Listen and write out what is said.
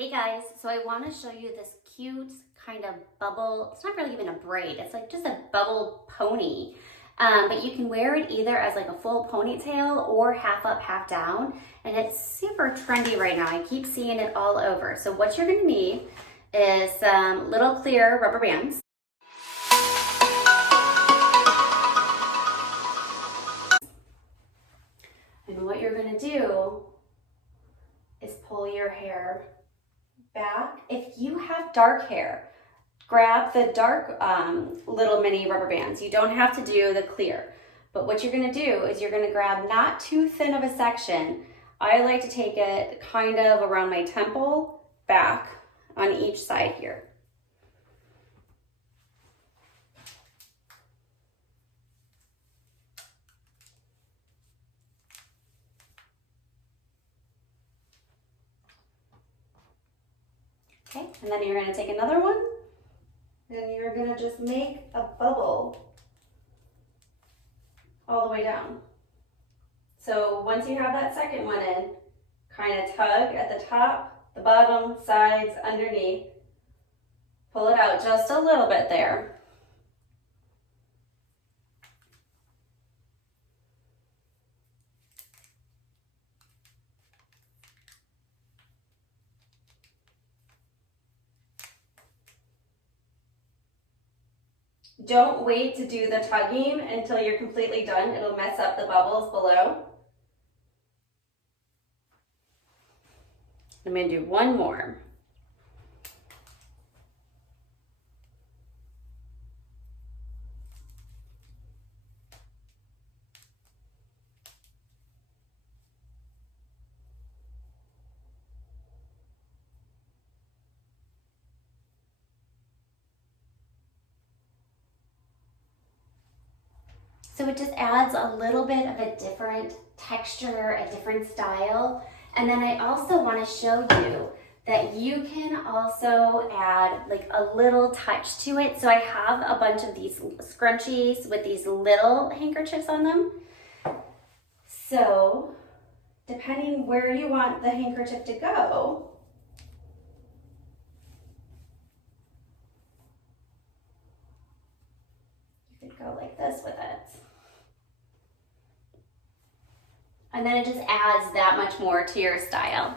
Hey guys, so I want to show you this cute kind of bubble. It's not really even a braid. It's like just a bubble pony. But you can wear it either as like a full ponytail or half up, half down. And it's super trendy right now. I keep seeing it all over. So what you're going to need is some little clear rubber bands. And what you're going to do is pull your hair back. If you have dark hair, grab the dark little mini rubber bands. You don't have to do the clear. But what you're gonna do is you're gonna grab not too thin of a section. I like to take it kind of around my temple, back on each side here. Okay, and then you're gonna take another one and you're gonna just make a bubble all the way down. So once you have that second one in, kind of tug at the top, the bottom, sides, underneath, pull it out just a little bit there. Don't wait to do the tugging until you're completely done. It'll mess up the bubbles below. I'm going to do one more. So it just adds a little bit of a different texture, a different style. And then I also want to show you that you can also add like a little touch to it. So I have a bunch of these scrunchies with these little handkerchiefs on them. So depending where you want the handkerchief to go, you could go like this with it. And then it just adds that much more to your style.